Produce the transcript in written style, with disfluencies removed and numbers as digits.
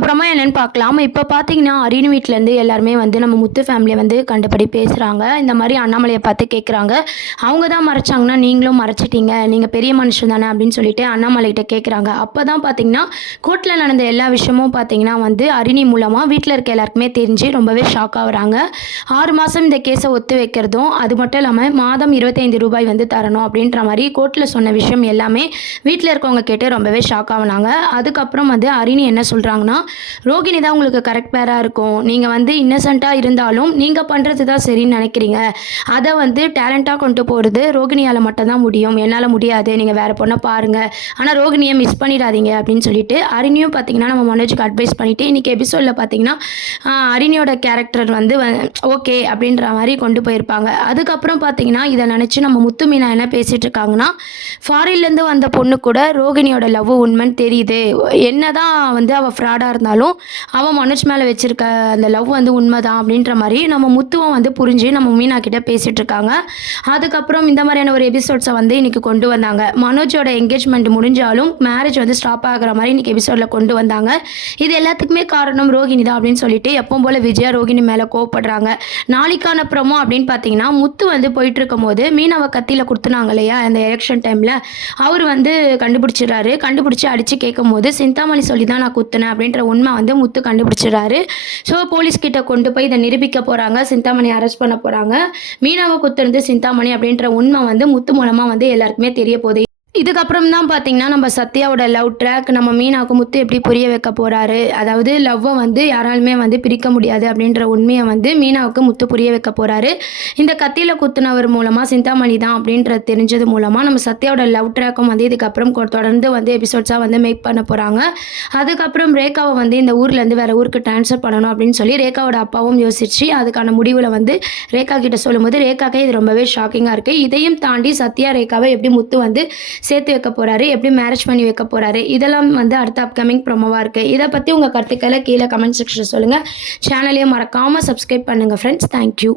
அதுக்கப்புறமா என்னென்னு பார்க்கலாம். இப்போ பார்த்தீங்கன்னா, அரினு வீட்லேருந்து எல்லாருமே வந்து நம்ம முத்து ஃபேமிலிய வந்து கண்டபடி பேசுகிறாங்க. இந்த மாதிரி அண்ணாமலையை பார்த்து கேட்குறாங்க. அவங்க தான் மறைச்சாங்கன்னா, நீங்களும் மறைச்சிட்டீங்க. நீங்கள் பெரிய மனுஷன் தானே அப்படின்னு சொல்லிட்டு அண்ணாமலைகிட்ட கேட்குறாங்க. அப்போ தான் பார்த்தீங்கன்னா, கோர்ட்டில் நடந்த எல்லா விஷயமும் பார்த்தீங்கன்னா வந்து அரினி மூலமாக வீட்டில் இருக்க எல்லாருக்குமே தெரிஞ்சு ரொம்பவே ஷாக் ஆகுறாங்க. 6 மாதம் இந்த கேஸை ஒத்து வைக்கிறதும், அது மட்டும் இல்லாமல் மாதம் ரூபாய் 25 வந்து தரணும் அப்படின்ற மாதிரி கோர்ட்டில் சொன்ன விஷயம் எல்லாமே வீட்டில் இருக்கவங்க கேட்டு ரொம்பவே ஷாக் ஆகுனாங்க. அதுக்கப்புறம் வந்து அரினி என்ன சொல்கிறாங்கன்னா, ரோகிணி தான் உங்களுக்கு கரெக்ட் பேராக இருக்கும். நீங்கள் வந்து இன்னசென்ட்டாக இருந்தாலும் நீங்கள் பண்ணுறது தான் சரின்னு நினைக்கிறீங்க. அதை வந்து டேலண்ட்டாக கொண்டு போகிறது ரோகிணியால் மட்டும்தான் முடியும். என்னால் முடியாது. நீங்கள் வேறு பொண்ணை பாருங்கள். ஆனால் ரோகிணியை மிஸ் பண்ணிடாதீங்க அப்படின்னு சொல்லிட்டு அரினியும் பார்த்தீங்கன்னா நம்ம மனோஜுக்கு அட்வைஸ் பண்ணிவிட்டு இன்றைக்கி எபிசோடில் பார்த்தீங்கன்னா அரினியோட கேரக்டர் வந்து ஓகே அப்படின்ற மாதிரி கொண்டு போயிருப்பாங்க. அதுக்கப்புறம் பார்த்தீங்கன்னா இதை நினச்சி நம்ம முத்து மீனா என்ன பேசிகிட்டு இருக்காங்கன்னா, ஃபாரின்லேருந்து வந்த பொண்ணு கூட ரோகிணியோட லவ் உண்மைன்னு தெரியுது. என்ன தான் வந்து அவள் ஃப்ராடாக இருந்தாலும் அவன் மனோஜ் மேலே வச்சுருக்க அந்த லவ் வந்து உண்மை தான் அப்படின்ற மாதிரி நம்ம முத்துவம் வந்து புரிஞ்சு நம்ம மீனா கிட்ட பேசிகிட்டு இருக்காங்க. அதுக்கப்புறம் இந்த மாதிரியான ஒரு எபிசோட்ஸை வந்து இன்றைக்கி கொண்டு வந்தாங்க. மனோஜோட என்கேஜ்மெண்ட் முடிஞ்சாலும் மேரேஜ் வந்து ஸ்டாப் ஆகிற மாதிரி இன்றைக்கி எபிசோடில் கொண்டு வந்தாங்க. இது எல்லாத்துக்குமே காரணம் ரோகிணி தான் அப்படின்னு சொல்லிட்டு எப்பவும் போல் விஜயா ரோகிணி மேலே கோவப்படுறாங்க. நாளைக்கான ப்ரோமோ அப்படின்னு பார்த்தீங்கன்னா, முத்து வந்து போயிட்டு இருக்கும் போது மீனாவை கத்தியில் கொடுத்துனாங்க இல்லையா அந்த எலெக்ஷன் டைமில், அவர் வந்து கண்டுபிடிச்சிடறாரு. கண்டுபிடிச்சி அடித்து கேட்கும் போது சிந்தாமணி சொல்லி தான் நான் குத்துனேன் அப்படின்ற உண்மை வந்து முத்து கண்டுபிடிச்சிடறாரு. ஸோ போலீஸ்கிட்ட கொண்டு போய் இதை நிரூபிக்க போகிறாங்க. சிந்தாமணி அரெஸ்ட் பண்ண போகிறாங்க. மீனாவை குத்துனது சிந்தாமணி அப்படின்ற உண்மை வந்து முத்து மூலமாக வந்து எல்லாருக்குமே தெரிய போகுது. இதுக்கப்புறம் தான் பார்த்தீங்கன்னா நம்ம சத்யாவோட லவ் ட்ராக் நம்ம மீனாவுக்கு முத்து எப்படி புரிய வைக்க போகிறாரு. அதாவது லவ்வை வந்து யாராலுமே வந்து பிரிக்க முடியாது அப்படின்ற உண்மையை வந்து மீனாவுக்கு முத்து புரிய வைக்க போகிறாரு. இந்த கத்தியில் குத்துனவர் மூலமாக சிந்தாமணி தான் அப்படின்றது தெரிஞ்சது மூலமாக நம்ம சத்யாவோட லவ் ட்ராக்கும் வந்து இதுக்கப்புறம் தொடர்ந்து வந்து எபிசோட்ஸாக வந்து மேக் பண்ண போகிறாங்க. அதுக்கப்புறம் ரேகாவை வந்து இந்த ஊர்லேருந்து வேறு ஊருக்கு ட்ரான்ஸ்ஃபர் பண்ணணும் அப்படின்னு சொல்லி ரேகாவோட அப்பாவும் யோசிச்சு அதுக்கான முடிவில் வந்து ரேகா கிட்ட சொல்லும்போது ரேகாக்கே இது ரொம்பவே ஷாக்கிங்காக இருக்குது. இதையும் தாண்டி சத்யா ரேகாவை எப்படி முத்து வந்து சேர்த்து வைக்க போகிறாரு, எப்படி மேரேஜ் பண்ணி வைக்க போகிறாரு, இதெல்லாம் வந்து அடுத்த அப்கமிங் ப்ரோமோவாக இருக்குது. இதை பற்றி உங்கள் கருத்துக்களை கீழே கமெண்ட் செக்ஷனில் சொல்லுங்கள். சேனலையும் மறக்காமல் சப்ஸ்கிரைப் பண்ணுங்கள் ஃப்ரெண்ட்ஸ். தேங்க்யூ.